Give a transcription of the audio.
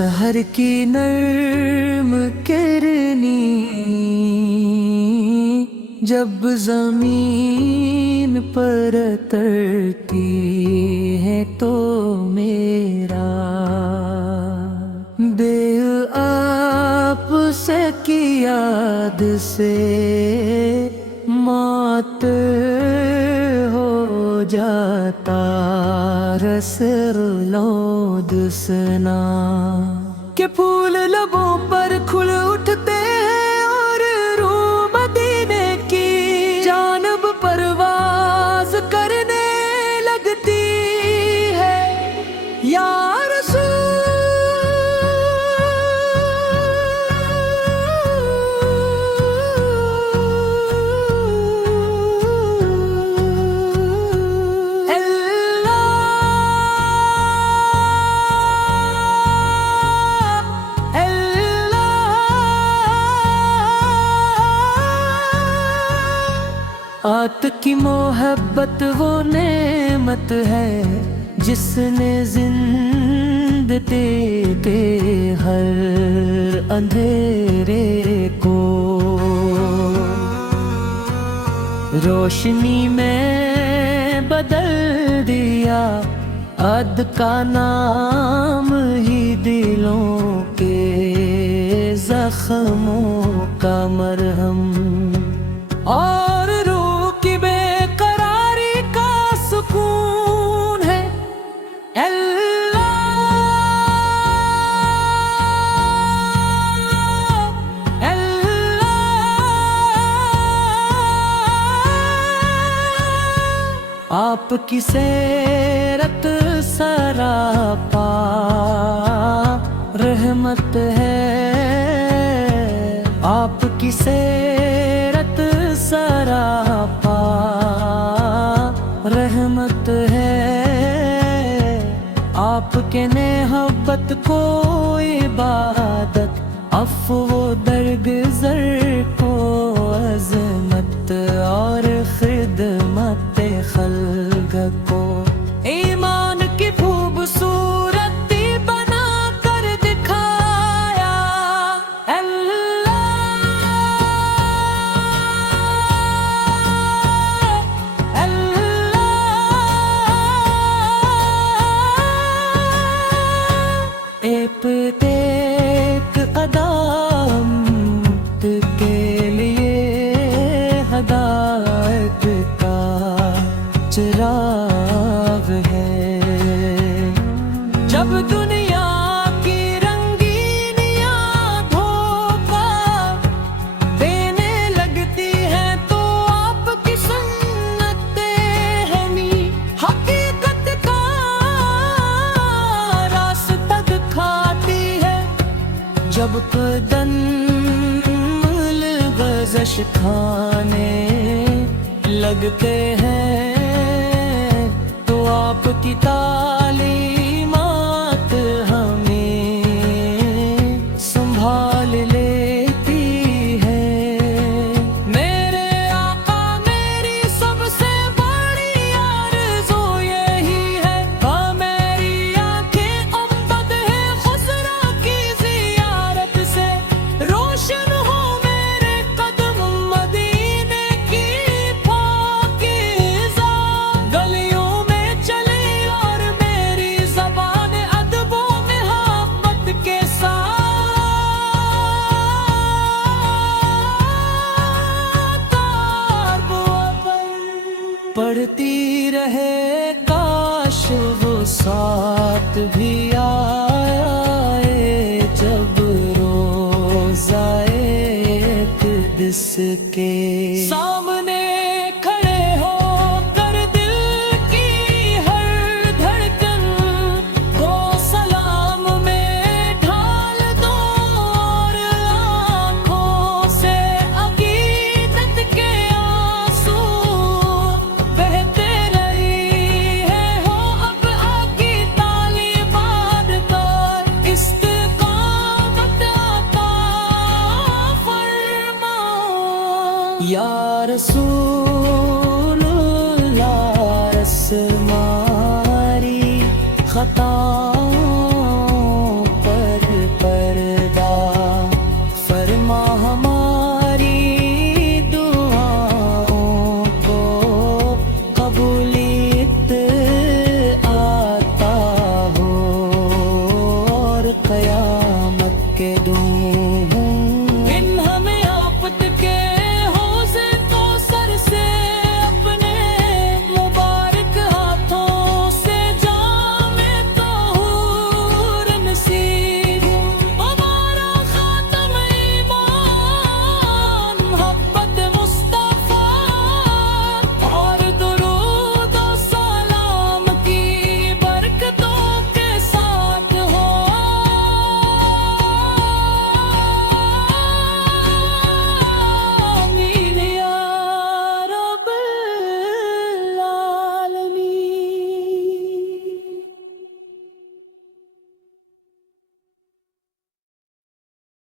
سحر کی نرم کرنی جب زمین پر اترتی ہے تو میرا دل آپ سے کی یاد سے مات ہو جاتا رسولوں دسنا کہ پھول لبوں پر کھل اٹھتے ہیں اور روح مدینے کی جانب پرواز کرنے لگتی ہے یا آت کی محبت وہ نعمت ہے جس نے زندگی کے ہر اندھیرے کو روشنی میں بدل دیا عد کا نام ہی دلوں کے زخموں کا مرہم اور آپ کی سیرت سراپا رحمت ہے آپ کی سیرت سراپا رحمت ہے آپ کے نہبت کو عبادت عفو و درگزر کو عظمت اور خدمت خلق کو ایمان کی خوبصورتی بنا کر دکھایا اللہ اللہ ایک ایک عدالت کے لیے ہدایت چراغ ہے جب دنیا کی رنگینیاں دھوکا دینے لگتی ہیں تو آپ کی سنتیں ہمیں حقیقت کا راستہ دکھاتی ہے جب قدم گزش کھانے لگتے ہیں تو آپ کی تعلیمات ہمیں سنبھال لیتی ہے میرے آقا میری سب سے بڑی آرزو یہی ہے میری آنکھیں عمبد ہے خسرو کی زیارت سے روشن ہو پڑھتی رہے کاش وہ ساتھ بھی آئے جب روزہ اقدس کے سامنے کھڑے ہو کر دل کی ہر دھڑکن کو سلام میں ڈھال دو اور آنکھوں سے عقیدت کے یا رسول اللہ رسول